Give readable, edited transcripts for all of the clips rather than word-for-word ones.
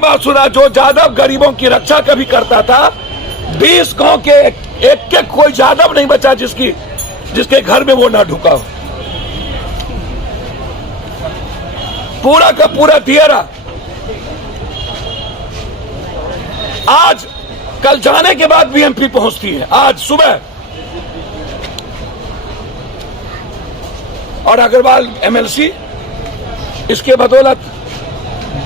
बार सुना, जो जादव गरीबों की रक्षा कभी करता था, 20 गांव के एक कोई जादव नहीं बचा जिसके घर में वो ना ढुका हो। पूरा का पूरा दियरा। आज कल जाने के बाद बीएमपी पहुंचती है, आज सुबह। और अग्रवाल एमएलसी, इसके बदौलत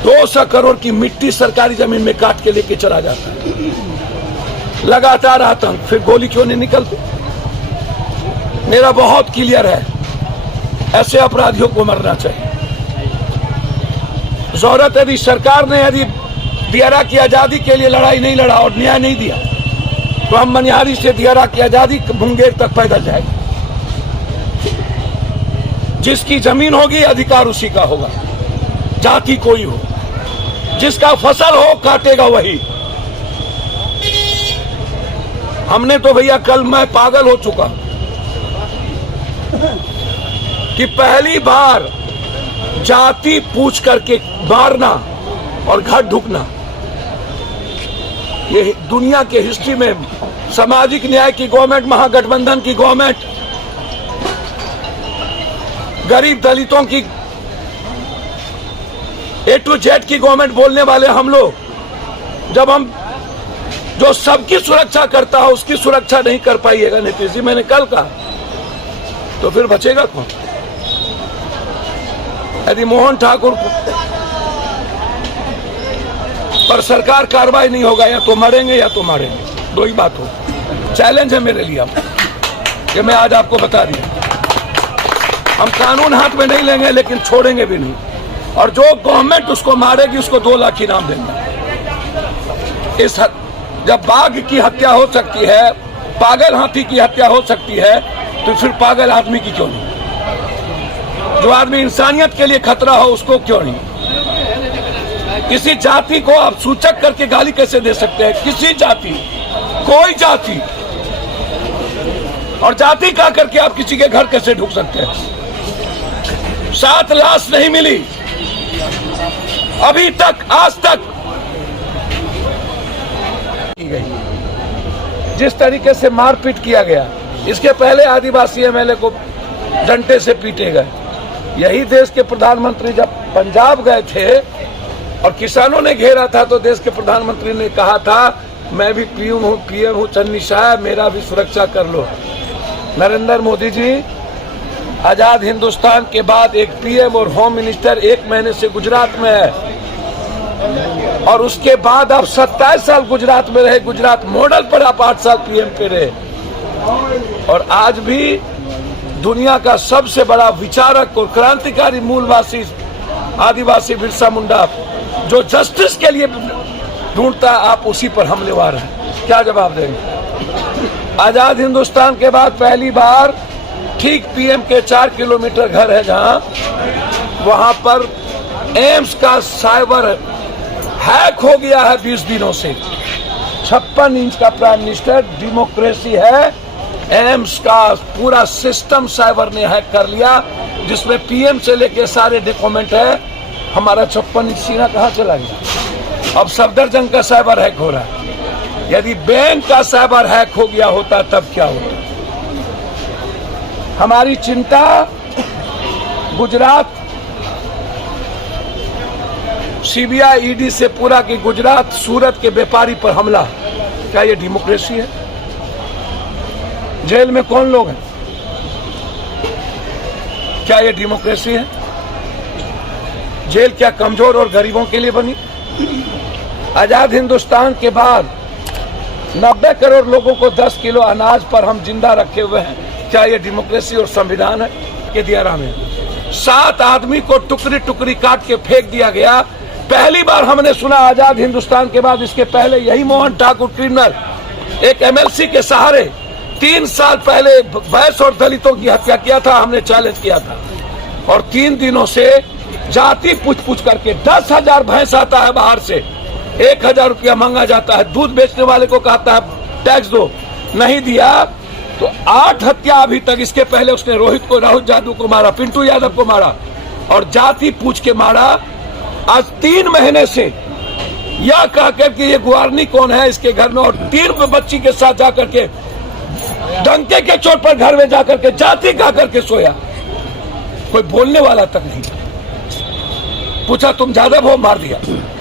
200 करोड़ की मिट्टी सरकारी जमीन में काट के लेके चला जाता है। लगातार आतंक, फिर गोली क्यों नहीं निकलती? मेरा बहुत क्लियर है, ऐसे अपराधियों को मरना चाहिए। जरूरत यदि सरकार ने यदि दियारा की आजादी के लिए लड़ाई नहीं लड़ा और न्याय नहीं दिया, तो हम मनिहारी से दियारा की आजादी मुंगेर तक पैदल जाएंगे। जिसकी जमीन होगी अधिकार उसी का होगा, जाति कोई हो, जिसका फसल हो काटेगा वही। हमने तो भैया, कल मैं पागल हो चुका कि पहली बार जाति पूछ करके मारना और घर ढुकना, ये दुनिया के हिस्ट्री में सामाजिक न्याय की गवर्नमेंट, महागठबंधन की गवर्नमेंट, गरीब दलितों की A to Z की गवर्नमेंट बोलने वाले हम लोग, जब हम जो सबकी सुरक्षा करता है उसकी सुरक्षा नहीं कर पाइएगा नीतीश जी, मैंने कल कहा, तो फिर बचेगा कौन? यदि मोहन ठाकुर पर सरकार कार्रवाई नहीं होगा, या तो मरेंगे या तो मारेंगे, दो ही बात हो। चैलेंज है मेरे लिए कि मैं आज आपको बता दिया, हम कानून हाथ में नहीं लेंगे लेकिन छोड़ेंगे भी नहीं। और जो गवर्नमेंट उसको मारेगी उसको 2 लाख इनाम देंगे। जब बाघ की हत्या हो सकती है, पागल हाथी की हत्या हो सकती है, तो फिर पागल आदमी की क्यों नहीं? जो आदमी इंसानियत के लिए खतरा हो उसको क्यों नहीं? किसी जाति को आप सूचक करके गाली कैसे दे सकते हैं? किसी जाति, कोई जाति, और जाति का करके आप किसी के घर कैसे ढुक सकते हैं? 7 लाश नहीं मिली अभी तक, आज तक। जिस तरीके से मारपीट किया गया, इसके पहले आदिवासी एमएलए को डंडे से पीटे गए। यही देश के प्रधानमंत्री जब पंजाब गए थे और किसानों ने घेरा था, तो देश के प्रधानमंत्री ने कहा था, मैं भी पीएम हूं चन्नी साहब, मेरा भी सुरक्षा कर लो। नरेंद्र मोदी जी, आजाद हिंदुस्तान के बाद एक पीएम और होम मिनिस्टर 1 महीने से गुजरात में है, और उसके बाद आप 27 साल गुजरात में रहे। गुजरात मॉडल पर आप 8 साल पीएम पे रहे, और आज भी दुनिया का सबसे बड़ा विचारक और क्रांतिकारी मूलवासी आदिवासी बिरसा मुंडा, जो जस्टिस के लिए ढूंढता, आप उसी पर हमलेवार हैं। क्या जवाब देंगे? आजाद हिंदुस्तान के बाद पहली बार ठीक पीएम के 4 किलोमीटर घर है जहां, वहां पर एम्स का साइबर हैक हो गया है 20 दिनों से। 56 इंच का प्राइम मिनिस्टर, डेमोक्रेसी है। एम्स का पूरा सिस्टम साइबर ने हैक कर लिया, जिसमें पीएम से लेके सारे डॉक्यूमेंट है। हमारा 56 इंच सीना कहां चला गया? अब सफदरजंग का साइबर हैक हो रहा है। यदि बैंक का साइबर हैक हो गया होता तब क्या होता? हमारी चिंता गुजरात सीबीआई ईडी से पूरा की गुजरात सूरत के व्यापारी पर हमला, क्या ये डेमोक्रेसी है? जेल में कौन लोग हैं? क्या ये डेमोक्रेसी है? जेल क्या कमजोर और गरीबों के लिए बनी? आजाद हिंदुस्तान के बाद 90 करोड़ लोगों को 10 किलो अनाज पर हम जिंदा रखे हुए हैं। क्या ये डेमोक्रेसी और संविधान है? के दियारा में 7 आदमी को टुकड़ी टुकड़ी काट के फेंक दिया गया। पहली बार हमने सुना आजाद हिंदुस्तान के बाद। इसके पहले यही मोहन ठाकुर क्रिमिनल एक एमएलसी के सहारे 3 साल पहले भैंस और दलितों की हत्या किया था। हमने चैलेंज किया था, और 3 दिनों से जाति पूछ करके 10,000 भैंस आता है बाहर से, 1,000 रुपया मांगा जाता है। दूध बेचने वाले को कहता है टैक्स दो, नहीं दिया तो 8 हत्या अभी तक। इसके पहले उसने रोहित को, राहुल यादव को मारा, पिंटू यादव को मारा, और जाति पूछ के मारा। आज 3 महीने से या कह करके ये गुआरनी कौन है इसके घर में, और 3 बच्ची के साथ जाकर के डंके के चोट पर घर में जाकर के जाति गा करके सोया, कोई बोलने वाला तक नहीं। पूछा तुम जादव हो, मार दिया।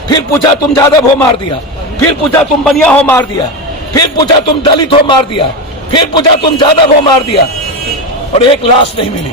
फिर पूछा तुम जादव हो, मार दिया। फिर पूछा तुम बनिया हो, मार दिया। फिर पूछा तुम दलित हो, मार दिया। फिर पूछा तुम जादव हो, मार दिया। और एक लाश नहीं मिली।